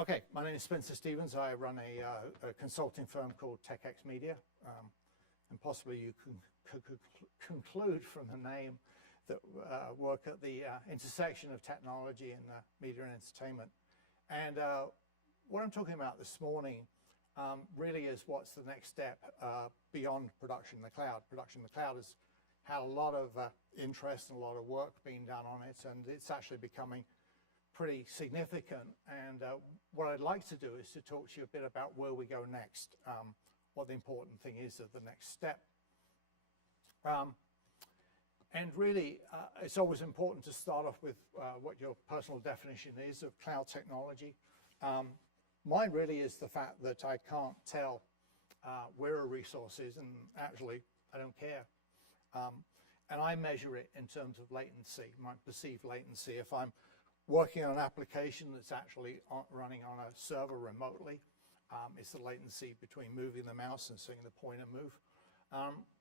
Okay, my name is Spencer Stevens. I run a consulting firm called techXmedia, and possibly you can conclude from the name that work at the intersection of technology and media and entertainment. And what I'm talking about this morning really is what's the next step beyond production in the cloud. Production in the cloud has had a lot of interest and a lot of work being done on it, and it's actually becoming pretty significant. And what I'd like to do is to talk to you a bit about where we go next, what the important thing is of the next step. And really, it's always important to start off with what your personal definition is of cloud technology. Mine really is the fact that I can't tell where a resource is, and actually, I don't care. And I measure it in terms of latency, my perceived latency. If I'm working on an application that's actually running on a server remotely, it's the latency between moving the mouse and seeing the pointer move.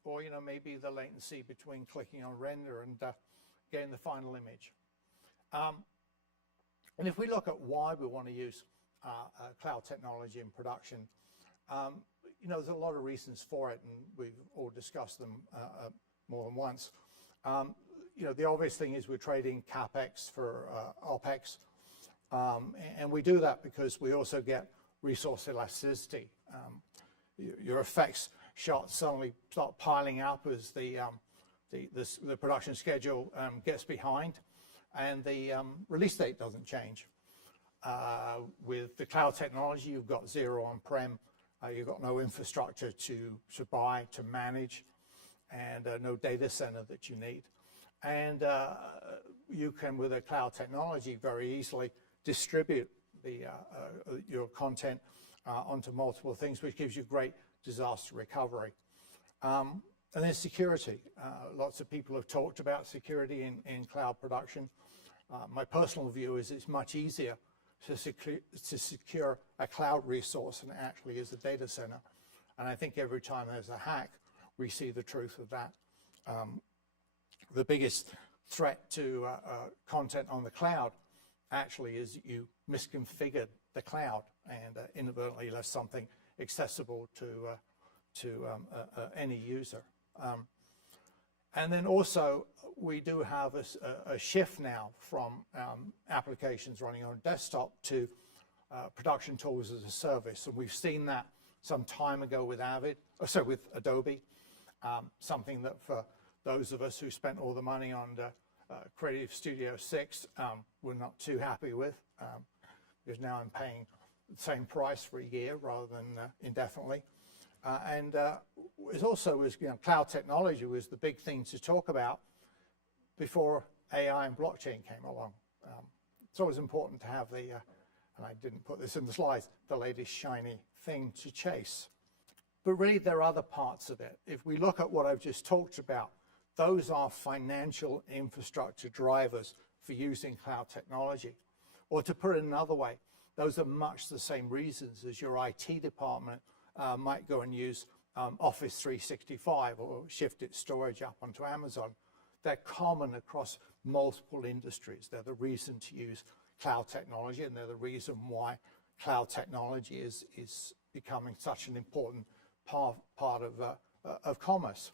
Or maybe the latency between clicking on render and getting the final image. And if we look at why we want to use cloud technology in production, there's a lot of reasons for it, and we've all discussed them more than once. The obvious thing is we're trading capex for opex, and we do that because we also get resource elasticity. Your effects shots suddenly start piling up as the production schedule gets behind, and the release date doesn't change. With the cloud technology, you've got zero on prem, you've got no infrastructure to buy, to manage, and no data center that you need. And you can, with a cloud technology, very easily distribute your content onto multiple things, which gives you great disaster recovery. And then security. Lots of people have talked about security in cloud production. My personal view is it's much easier to secure a cloud resource than it actually is a data center. And I think every time there's a hack, we see the truth of that. The biggest threat to content on the cloud actually is you misconfigured the cloud and inadvertently left something accessible to any user. And then also, we do have a shift now from applications running on desktop to production tools as a service. And we've seen that some time ago with with Adobe, something that for those of us who spent all the money on Creative Studio 6, we're not too happy with, because now I'm paying the same price for a year rather than indefinitely. And it also was, cloud technology was the big thing to talk about before AI and blockchain came along. It's always important to have and I didn't put this in the slides, the latest shiny thing to chase. But really, there are other parts of it. If we look at what I've just talked about, those are financial infrastructure drivers for using cloud technology. Or to put it another way, those are much the same reasons as your IT department might go and use Office 365 or shift its storage up onto Amazon. They're common across multiple industries. They're the reason to use cloud technology, and they're the reason why cloud technology is becoming such an important part of commerce.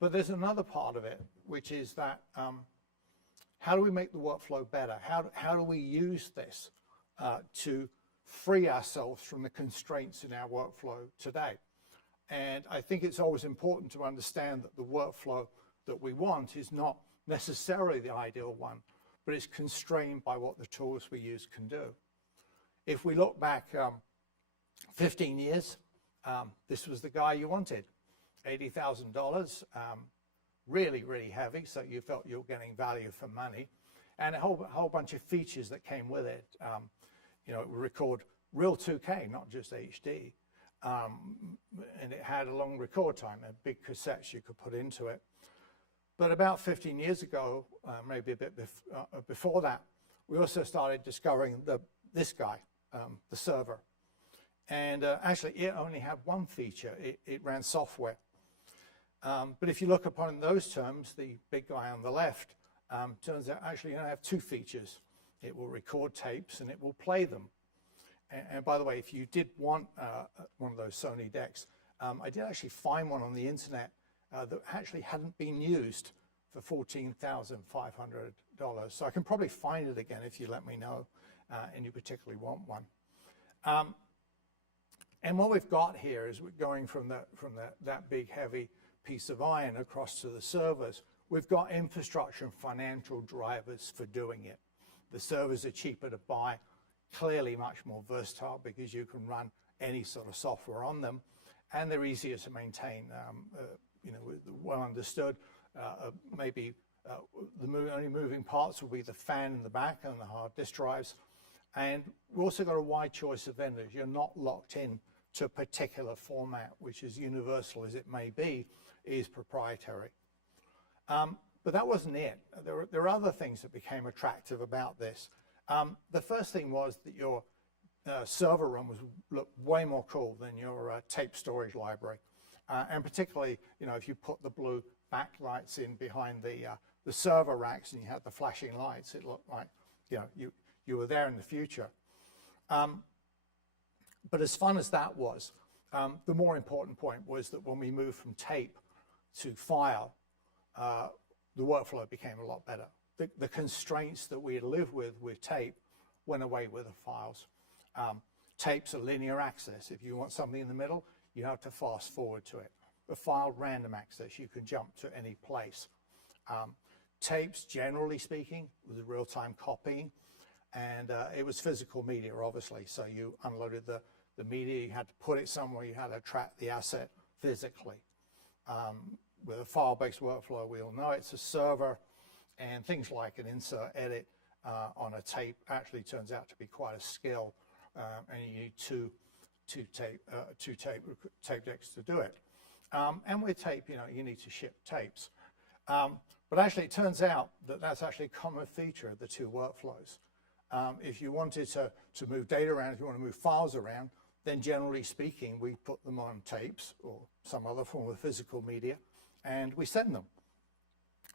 But there's another part of it, which is that how do we make the workflow better? How do we use this to free ourselves from the constraints in our workflow today? And I think it's always important to understand that the workflow that we want is not necessarily the ideal one, but it's constrained by what the tools we use can do. If we look back 15 years, this was the guy you wanted. $80,000, really, really heavy, so you felt you were getting value for money, and a whole bunch of features that came with it. It would record real 2K, not just HD, and it had a long record time, and big cassettes you could put into it. But about 15 years ago, maybe a bit before that, we also started discovering this guy, the server. And actually, it only had one feature. It ran software. But if you look upon those terms, the big guy on the left turns out actually going to have two features. It will record tapes and it will play them. and by the way, if you did want one of those Sony decks, I did actually find one on the internet that actually hadn't been used for $14,500. So I can probably find it again if you let me know and you particularly want one. And what we've got here is we're going from that big heavy piece of iron across to the servers. We've got infrastructure and financial drivers for doing it. The servers are cheaper to buy, clearly much more versatile because you can run any sort of software on them, and they're easier to maintain. Well understood. Maybe the only moving parts will be the fan in the back and the hard disk drives. And we've also got a wide choice of vendors. You're not locked in to a particular format, which, as universal as it may be, is proprietary. But that wasn't it. There are other things that became attractive about this. The first thing was that your server room looked way more cool than your tape storage library. And particularly, if you put the blue backlights in behind the server racks and you had the flashing lights, it looked like you were there in the future. But as fun as that was, the more important point was that when we moved from tape to file, the workflow became a lot better. The constraints that we lived with tape went away with the files. Tapes are linear access. If you want something in the middle, you have to fast forward to it. The file random access, you can jump to any place. Tapes, generally speaking, was real-time copying, and it was physical media, obviously. So you unloaded the media, you had to put it somewhere, you had to track the asset physically. With a file-based workflow, we all know it's a server, and things like an insert edit on a tape actually turns out to be quite a skill, and you need two tape decks to do it. And with tape, you need to ship tapes. But actually, it turns out that that's actually a common feature of the two workflows. If you wanted to move data around, if you want to move files around, then generally speaking, we put them on tapes or some other form of physical media, and we send them.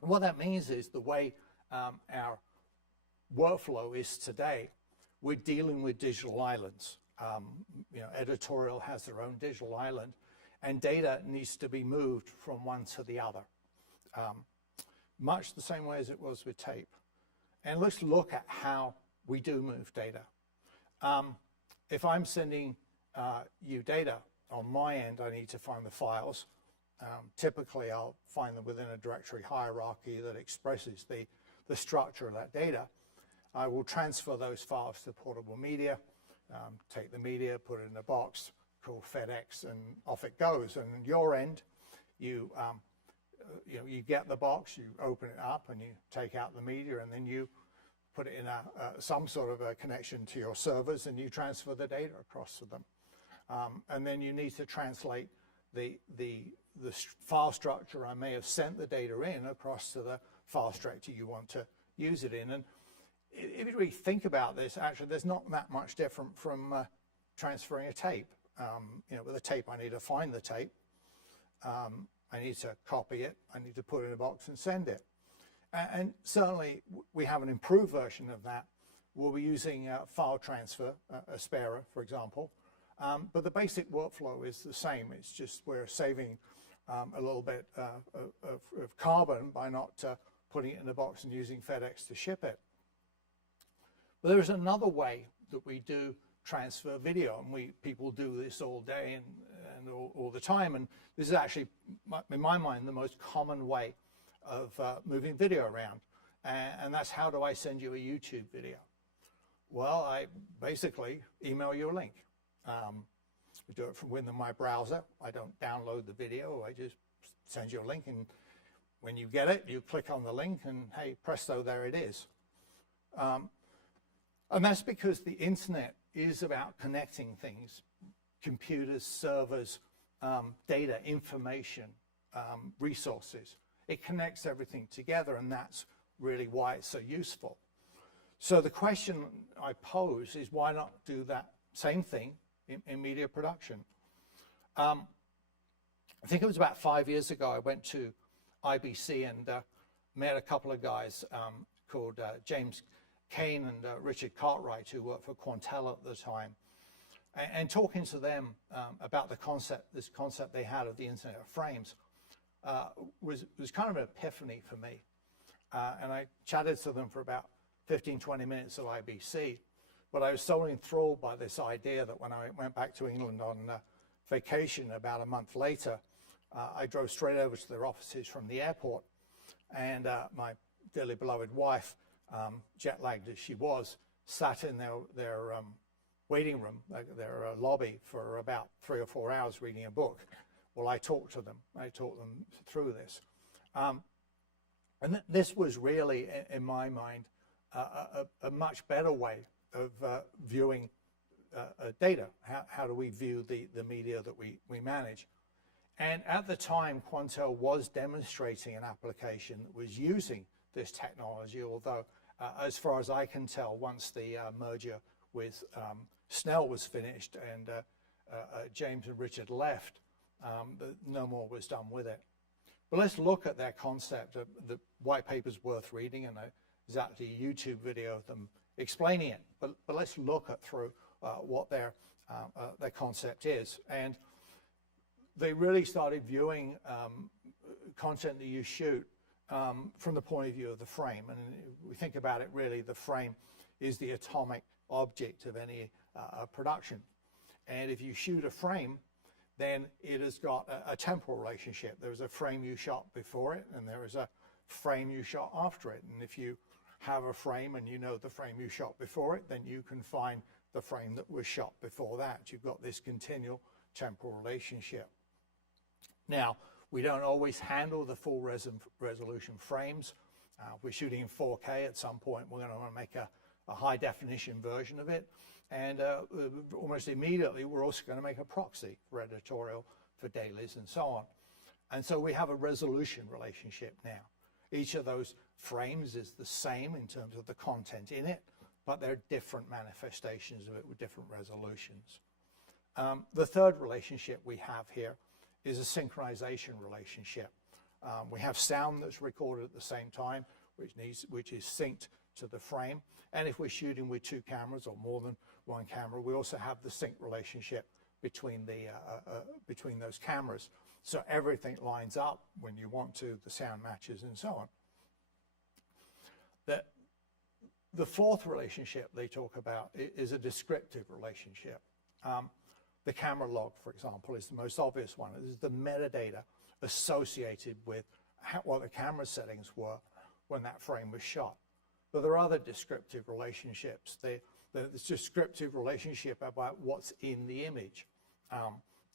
And what that means is the way our workflow is today, we're dealing with digital islands. Editorial has their own digital island, and data needs to be moved from one to the other, much the same way as it was with tape. And let's look at how we do move data. If I'm sending you data on my end, I need to find the files. Typically, I'll find them within a directory hierarchy that expresses the structure of that data. I will transfer those files to portable media, take the media, put it in a box, call FedEx, and off it goes. And on your end, you get the box, you open it up, and you take out the media, and then you put it in some sort of a connection to your servers, and you transfer the data across to them. And then you need to translate the file structure I may have sent the data in across to the file structure you want to use it in. And if you really think about this, actually, there's not that much different from transferring a tape. With a tape, I need to find the tape. I need to copy it. I need to put it in a box and send it. And certainly, we have an improved version of that. We'll be using file transfer, Aspera, for example. But the basic workflow is the same. It's just we're saving a little bit of carbon by not putting it in a box and using FedEx to ship it. But there's another way that we do transfer video, and people do this all day and all the time. And this is actually, in my mind, the most common way of moving video around. And that's, how do I send you a YouTube video? Well, I basically email you a link. We do it from within my browser. I don't download the video. I just send you a link, and when you get it, you click on the link, and hey, presto, there it is. And that's because the internet is about connecting things: computers, servers, data, information, resources. It connects everything together, and that's really why it's so useful. So the question I pose is, why not do that same thing in media production? I think it was about 5 years ago, I went to IBC and met a couple of guys called James Kane and Richard Cartwright, who worked for Quantel at the time. And talking to them about this concept they had of the Internet of Frames was kind of an epiphany for me. And I chatted to them for about 15, 20 minutes at IBC. But I was so enthralled by this idea that when I went back to England on vacation about a month later, I drove straight over to their offices from the airport. And my dearly beloved wife, jet lagged as she was, sat in their waiting room, their lobby, for about 3 or 4 hours reading a book. Well, I talked to them. I talked them through this. And this was really, in my mind, a much better way of viewing data. How do we view the media that we manage? And at the time, Quantel was demonstrating an application that was using this technology, although as far as I can tell, once the merger with Snell was finished and James and Richard left, no more was done with it. But let's look at their concept. The white paper's worth reading, and there's actually a YouTube video of them explaining it. But let's look at through what their concept is. And they really started viewing content that you shoot from the point of view of the frame. And if we think about it, really, the frame is the atomic object of any production. And if you shoot a frame, then it has got a temporal relationship. There's a frame you shot before it, and there is a frame you shot after it. And if you have a frame and you know the frame you shot before it, then you can find the frame that was shot before that. You've got this continual temporal relationship. Now, we don't always handle the full resolution frames. We're shooting in 4K at some point. We're going to want to make a high definition version of it. And almost immediately, we're also going to make a proxy for editorial, for dailies, and so on. And so we have a resolution relationship now. Each of those frames is the same in terms of the content in it, but they're different manifestations of it with different resolutions. The third relationship we have here is a synchronization relationship. We have sound that's recorded at the same time, which is synced to the frame. And if we're shooting with 2 cameras or more than 1 camera, we also have the sync relationship between those cameras. So everything lines up when you want to, the sound matches, and so on. The fourth relationship they talk about is a descriptive relationship. The camera log, for example, is the most obvious one. It is the metadata associated with what the camera settings were when that frame was shot. But there are other descriptive relationships. The descriptive relationship about what's in the image.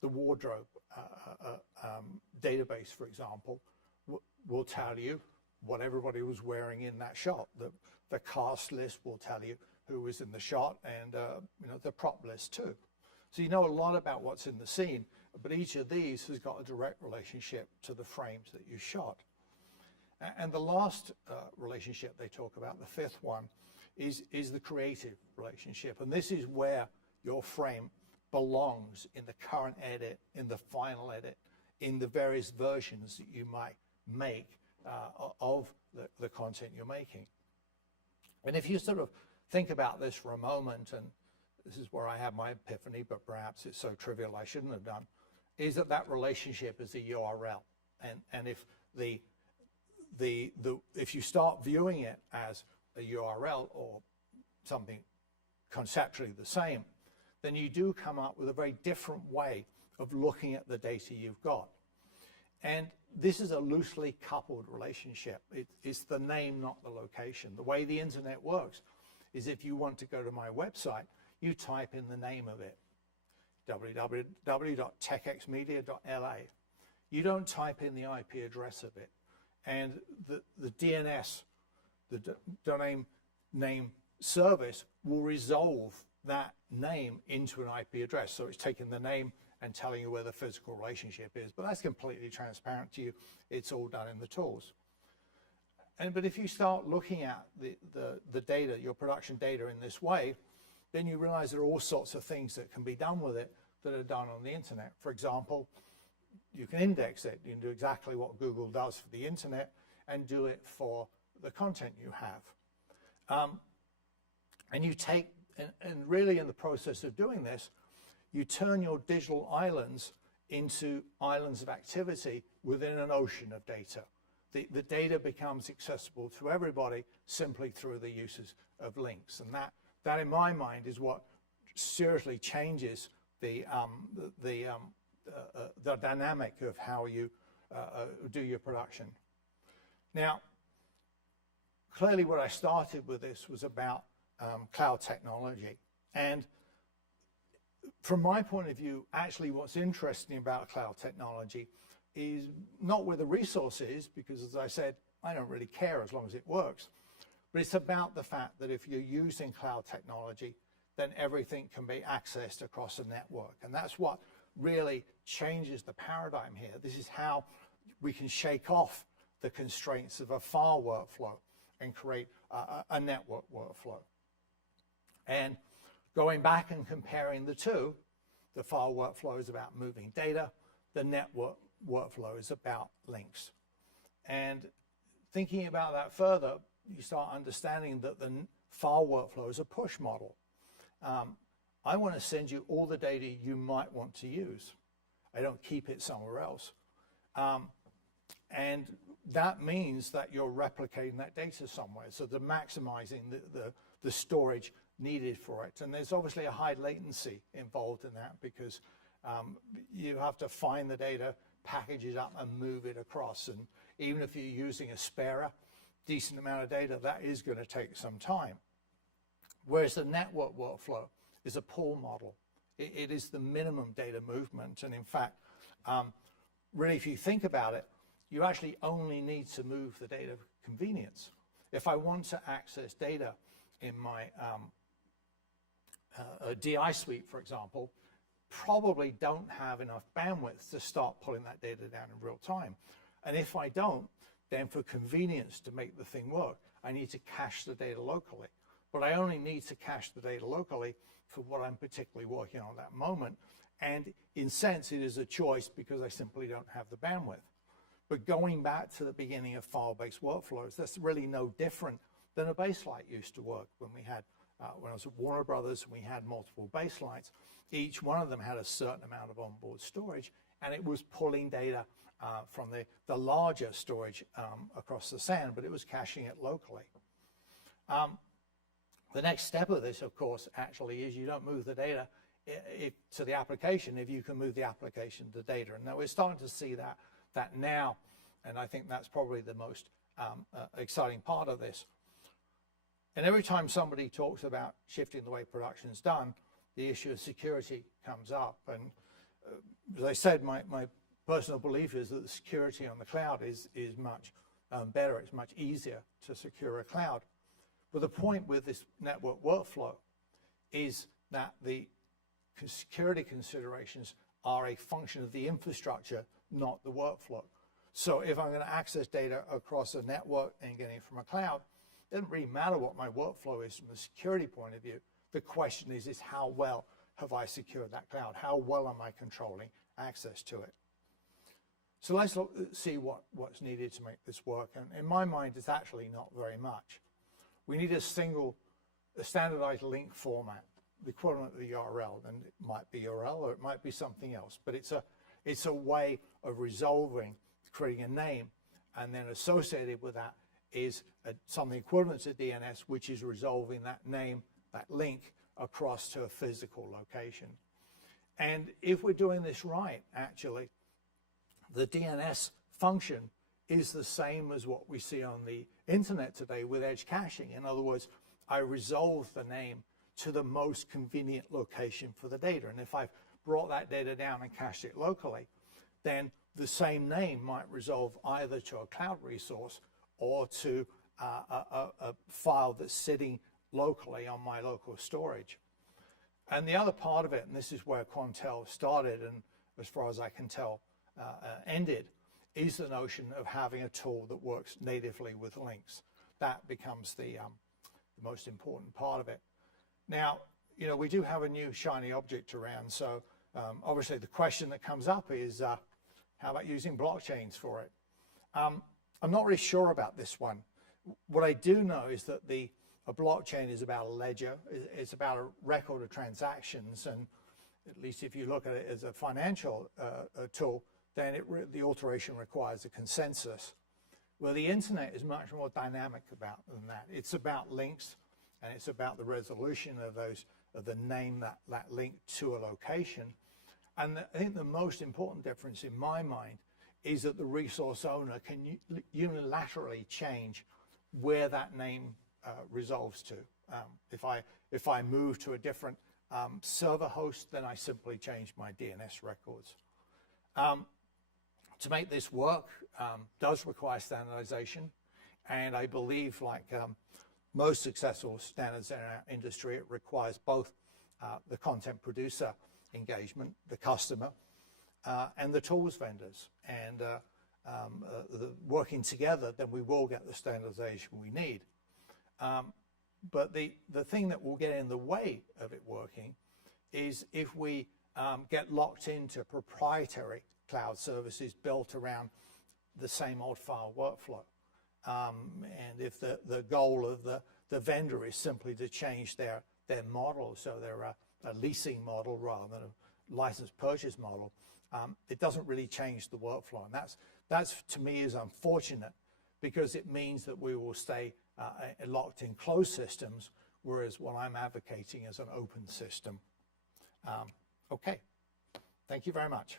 The wardrobe database, for example, will tell you what everybody was wearing in that shot. The cast list will tell you who was in the shot, and the prop list too. So you know a lot about what's in the scene, but each of these has got a direct relationship to the frames that you shot. And the last relationship they talk about, the fifth one, is the creative relationship. And this is where your frame belongs in the current edit, in the final edit, in the various versions that you might make of the content you're making. And if you sort of think about this for a moment, and this is where I have my epiphany, but perhaps it's so trivial I shouldn't have done, is that relationship is a URL. And if if you start viewing it as a URL or something conceptually the same, then you do come up with a very different way of looking at the data you've got. And this is a loosely coupled relationship. It's the name, not the location. The way the internet works is if you want to go to my website, you type in the name of it, www.techxmedia.la. You don't type in the IP address of it. And the DNS, the domain name service, will resolve that name into an IP address. So it's taking the name and telling you where the physical relationship is. But that's completely transparent to you. It's all done in the tools. But if you start looking at the data, your production data in this way, then you realize there are all sorts of things that can be done with it that are done on the internet. For example, you can index it. You can do exactly what Google does for the internet and do it for the content you have. And you take, and really in the process of doing this, you turn your digital islands into islands of activity within an ocean of data. The data becomes accessible to everybody simply through the uses of links. And that in my mind is what seriously changes the dynamic of how you do your production. Now, clearly what I started with this was about cloud technology. And from my point of view, actually what's interesting about cloud technology is not where the resource is, because as I said, I don't really care as long as it works. But it's about the fact that if you're using cloud technology, then everything can be accessed across a network. And that's what really changes the paradigm here. This is how we can shake off the constraints of a file workflow and create a network workflow. And going back and comparing the two, the file workflow is about moving data, the network workflow is about links. And thinking about that further, you start understanding that the file workflow is a push model. I want to send you all the data you might want to use. I don't keep it somewhere else. And that means that you're replicating that data somewhere. So they're maximizing the storage needed for it. And there's obviously a high latency involved in that, because you have to find the data, package it up, and move it across. And even if you're using a sparer, decent amount of data, that is going to take some time. Whereas the network workflow is a pull model. It is the minimum data movement. And in fact, really, if you think about it, you actually only need to move the data for convenience. If I want to access data in my DI suite, for example, probably don't have enough bandwidth to start pulling that data down in real time. And if I don't, then for convenience to make the thing work, I need to cache the data locally. But I only need to cache the data locally for what I'm particularly working on at that moment. And in sense, it is a choice because I simply don't have the bandwidth. But going back to the beginning of file-based workflows, that's really no different than a baselite used to work. When we had, when I was at Warner Brothers, we had multiple baselights. Each one of them had a certain amount of onboard storage, and it was pulling data from the larger storage across the SAN, but it was caching it locally. The next step of this, of course, actually is you don't move the data to the application if you can move the application to data. And now we're starting to see that now, and I think that's probably the most exciting part of this. And every time somebody talks about shifting the way production is done, the issue of security comes up. And as I said, my personal belief is that the security on the cloud is much better. It's much easier to secure a cloud. But the point with this network workflow is that the security considerations are a function of the infrastructure, not the workflow. So if I'm going to access data across a network and getting it from a cloud, it doesn't really matter what my workflow is from a security point of view. The question is how well have I secured that cloud? How well am I controlling access to it? So let's see what's needed to make this work. And in my mind, it's actually not very much. We need a standardized link format, the equivalent of the URL, and it might be URL or it might be something else, but it's a way of resolving, creating a name, and then associated with that is something equivalent to DNS, which is resolving that name, that link, across to a physical location. And if we're doing this right, actually, the DNS function is the same as what we see on the internet today with edge caching. In other words, I resolve the name to the most convenient location for the data. And if I've brought that data down and cached it locally, then the same name might resolve either to a cloud resource or to a file that's sitting locally on my local storage. And the other part of it, and this is where Quantel started and as far as I can tell ended, is the notion of having a tool that works natively with links. That becomes the most important part of it. Now, you know, we do have a new shiny object around, so obviously the question that comes up is, how about using blockchains for it? I'm not really sure about this one. What I do know is that a blockchain is about a ledger. It's about a record of transactions, and at least if you look at it as a financial tool, then the alteration requires a consensus. Well, the internet is much more dynamic than that. It's about links, and it's about the resolution of the name that link to a location. And I think the most important difference in my mind is that the resource owner can unilaterally change where that name resolves to. If I move to a different server host, then I simply change my DNS records. To make this work does require standardization, and I believe, like most successful standards in our industry, it requires both the content producer engagement, the customer, and the tools vendors. And working together, then we will get the standardization we need. But the thing that will get in the way of it working is if we get locked into proprietary cloud services built around the same old file workflow. And if the goal of the vendor is simply to change their model, so they're a leasing model rather than a license purchase model, it doesn't really change the workflow. And that's to me is unfortunate, because it means that we will stay locked in closed systems, whereas what I'm advocating is an open system. Okay, thank you very much.